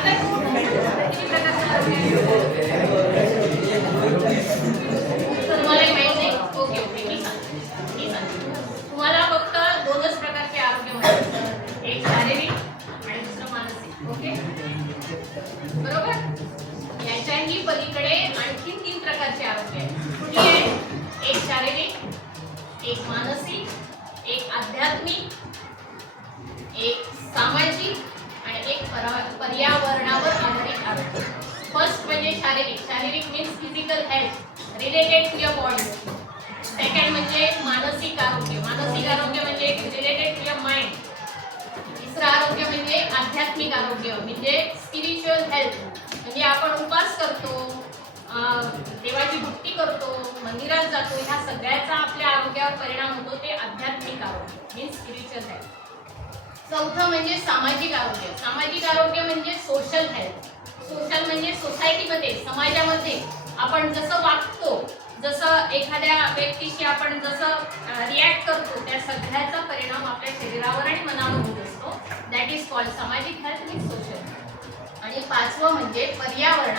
अगर ओके? बरोबर? याच्याही पलीकडे आणखी तीन प्रकारचे आरोग्य कुठली आहे? एक शारीरिक एक मानसिक एक आध्यात्मिक एक सामाजिक आणि एक पर्यावरणावर आधारित आरोग्य. फर्स्ट म्हणजे शारीरिक. शारीरिक मीन्स फिजिकल हेल्थ आरोग्य म्हणजे स्पिरिच्युअल हेल्थ म्हणजे आपण उपास करतो देवाची भक्ती करतो मंदिरात जातो ह्या सगळ्याचा आपल्या आरोग्यावर परिणाम होतो ते आध्यात्मिक आरोग्य मीन्स स्पिरिच्युअल हेल्थ चौथं म्हणजे सामाजिक आरोग्य. सामाजिक आरोग्य म्हणजे सोशल हेल्थ सोशल म्हणजे सोसायटीमध्ये समाजामध्ये आपण जसं वागतो जसं एखाद्या व्यक्तीशी आपण जसं रिॲक्ट करतो त्या सगळ्याचा परिणाम आपल्या शरीरावर आणि कॉल सामाजिक हेल्थ मीन्स सोशल आणि पाचवं म्हणजे पर्यावरण.